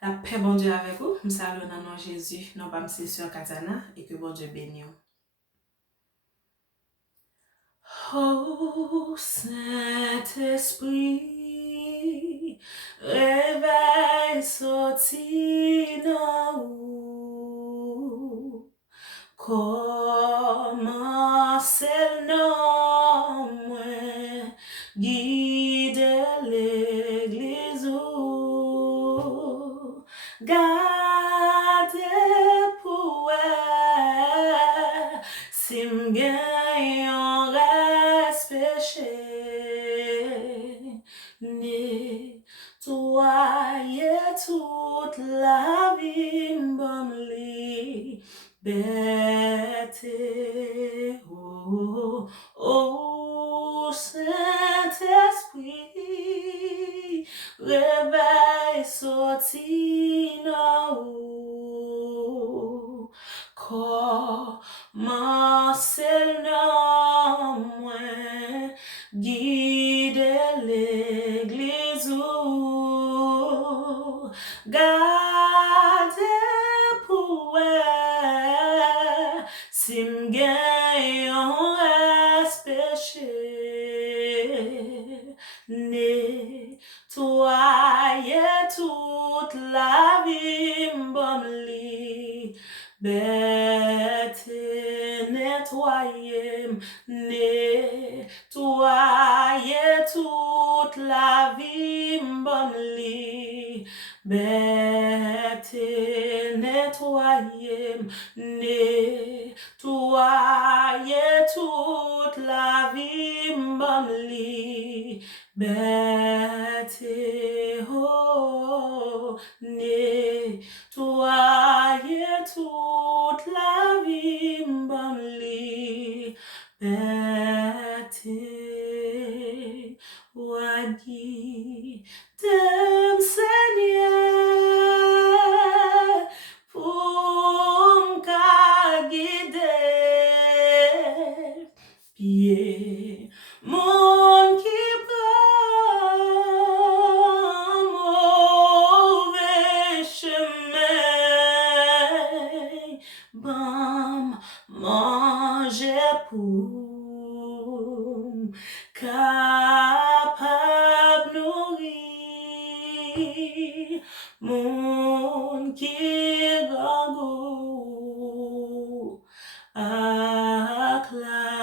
La paix, bon Dieu avec vous. Je salue dans le nom de Jésus. Non pas c'est sur Katana et que bon Dieu bénisse. Oh Saint-Esprit, réveille sorti dans vous. Comment c'est non moins guide l'église ou garde pour elle si m'gagne en reste péché nettoyer toute la vie m'bomli bête oh Saint-Esprit réveille sorti dans vous comment c'est non moins guide l'église ou garde pour elle si m'gagne en reste péché nettoyer toute la vie m'bomli bête nettoyer nettoyer toute la vie m'bomli bête nettoyer nettoyer toute la vie m'bomli bête oh nettoyer toute la vie m'bomli bête wadi dem Seigneur pour m'ka guider pied mon qui prend mauvais chemin bam manger pour capable nourrir mon qui gangou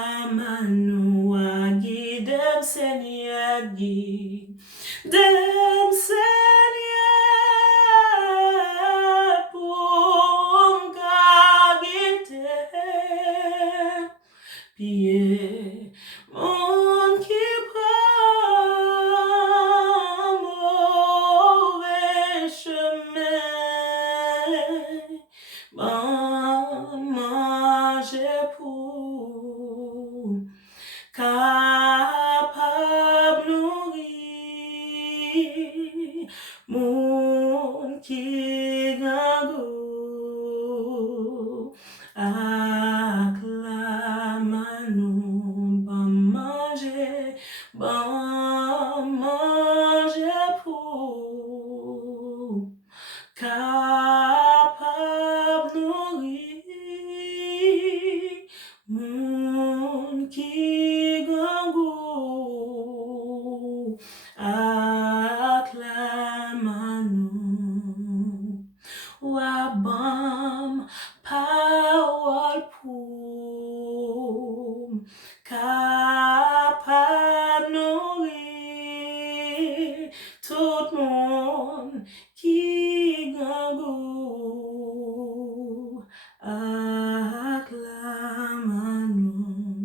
acclame-nous à guide Seigneur guide dem Seigneur pour m'guider pied mon qui prend mauvais chemin manger pour capable nourrir mon qui gangou acclame-nous bon manger pour capable nourrir mon qui gangou acclame-nous wabam parole pour capable nourrir tout le monde qui